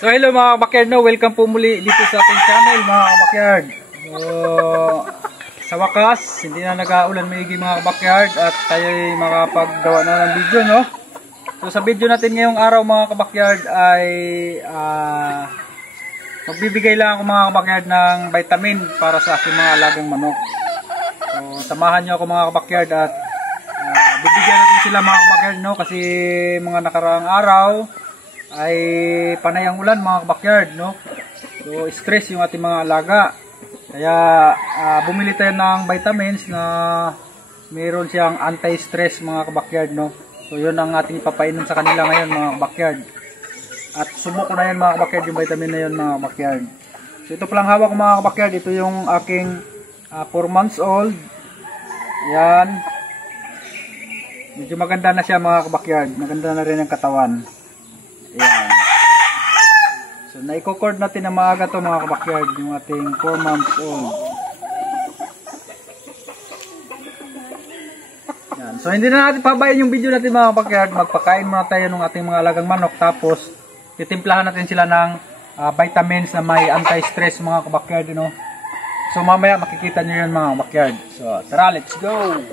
So hello mga backyard, no? Welcome po muli dito sa ating channel mga backyard. So, sa wakas, hindi na nag-aulan maigi mga backyard at tayo ay makapaggawa na ng video, no? So sa video natin ngayong araw mga kabakyard ay magbibigay lang ako mga kabakyard ng vitamin para sa aking mga alagang manok. So samahan nyo ako mga kabakyard at bibigyan natin sila mga kabakyard, no? Kasi mga nakaraang araw ay panay ang ulan mga kabakyard, no? So stress yung ating mga alaga. Kaya bumili tayo ng vitamins na mayroon siyang anti-stress mga kabakyard, no? So yun ang ating ipapainom sa kanila ngayon mga kabakyard. At subok ko na yan mga kabakyard, yung vitamin na yun mga kabakyard. So ito palang hawak ko mga kabakyard, ito yung aking 4 months old. Yan. Medyo maganda na siya mga kabakyard, maganda na rin ang katawan. Ayan. So naiko-cord natin na maaga to mga kabakyard, yung ating 4 months old. Ayan. So hindi na natin pabayan yung video natin mga kabakyard. Magpakain muna tayo ng ating mga alagang manok. Tapos titimplahan natin sila ng vitamins na may anti-stress mga kabakyard, you know? So mamaya makikita nyo yun mga kabakyard. So tara, let's go!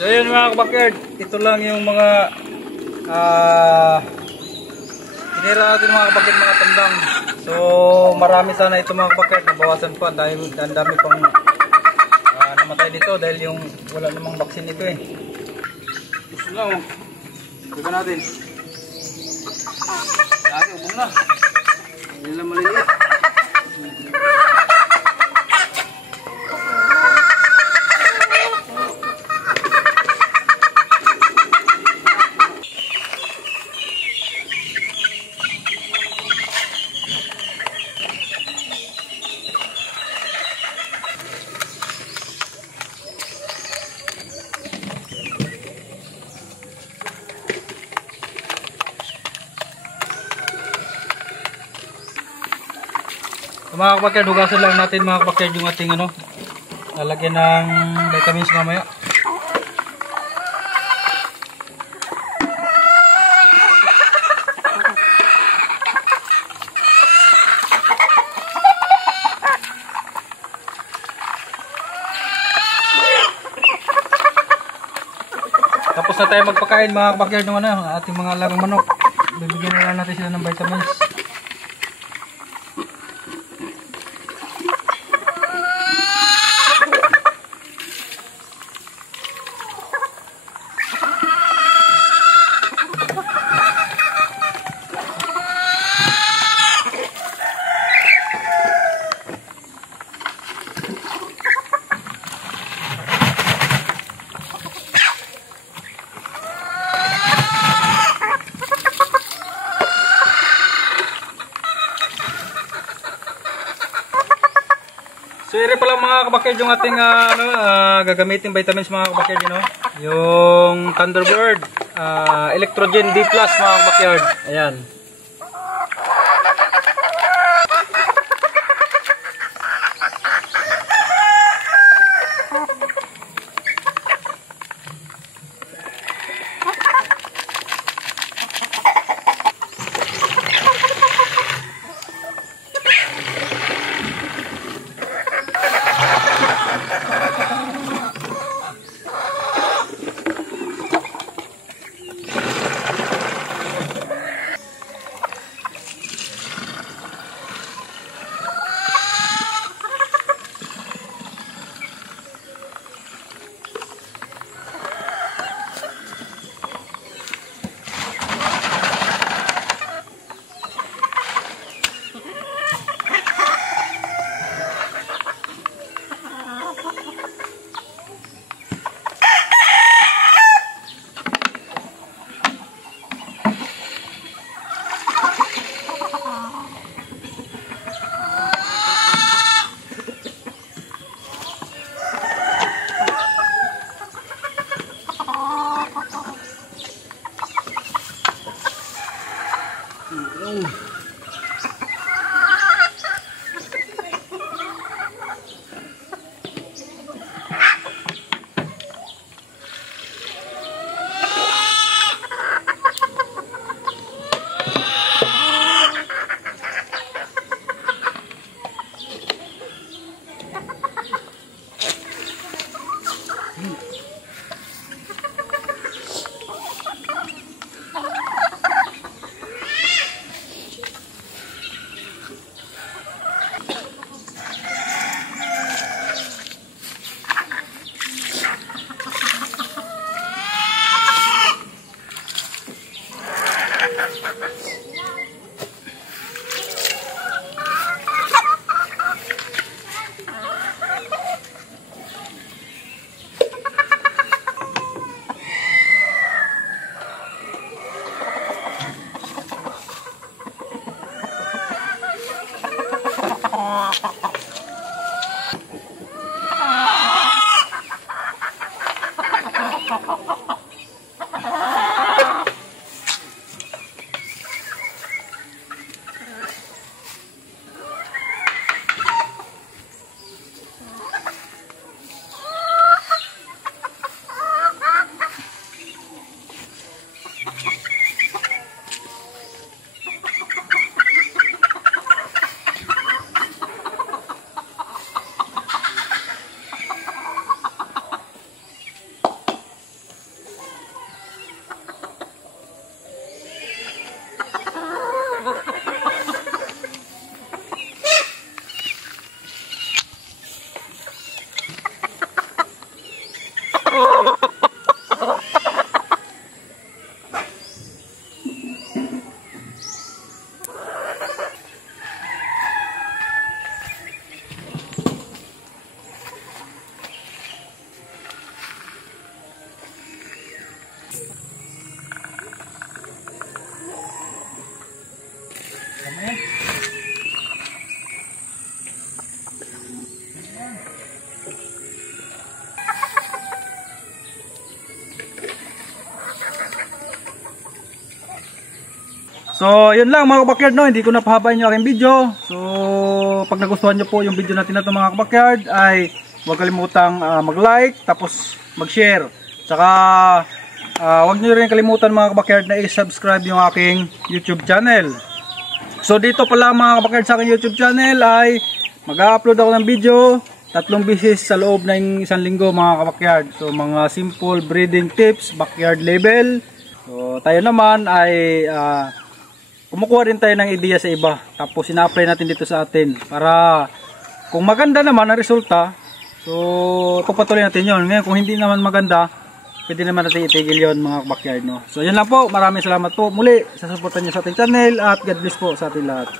So yun mga kabakyard, ito lang yung mga tinira natin mga kabakyard, mga tandang. So marami sana ito mga kabakyard, nabawasan pa dahil ang dami pang namatay dito dahil yung wala namang vaccine ito eh. Gusto lang, buka natin. Lagi, ubong na. Hindi lang maliliit. So, mga kabakyard, hugasan lang natin mga kabakyard yung ating ano, lalagyan ng vitamins mamaya. Tapos na tayo magpakain mga kabakyard ng ano, ating mga alagang manok. Bibigyan na lang natin sila ng vitamins. So ere pala mga kabakyard yung ating gagamitin vitamins mga kabakyard, you know? Yung Thunderbird Electrogen D+ mga kabakyard. Ayan. So, yun lang mga kabakyard, no? Hindi ko napahabain yung aking video. So, pag nagustuhan nyo po yung video natin na ito mga kabakyard, ay huwag kalimutang mag-like, tapos mag-share. Tsaka huwag nyo rin kalimutan mga kabakyard na i-subscribe yung aking YouTube channel. So dito pala mga kabakyard sa aking YouTube channel ay mag-upload ako ng video 3 beses sa loob ng 1 linggo mga kabakyard. So mga simple breeding tips, backyard level. So tayo naman ay kumukuha rin tayo ng ideya sa iba. Tapos ina-apply natin dito sa atin. Para kung maganda naman ang resulta, so pupatuloy natin yon. Ngayon kung hindi naman maganda, pwede naman natin itigil yon mga kabakyard. No? So yan lang po. Maraming salamat po muli sa suporta nyo sa ating channel. At God bless po sa ating lahat.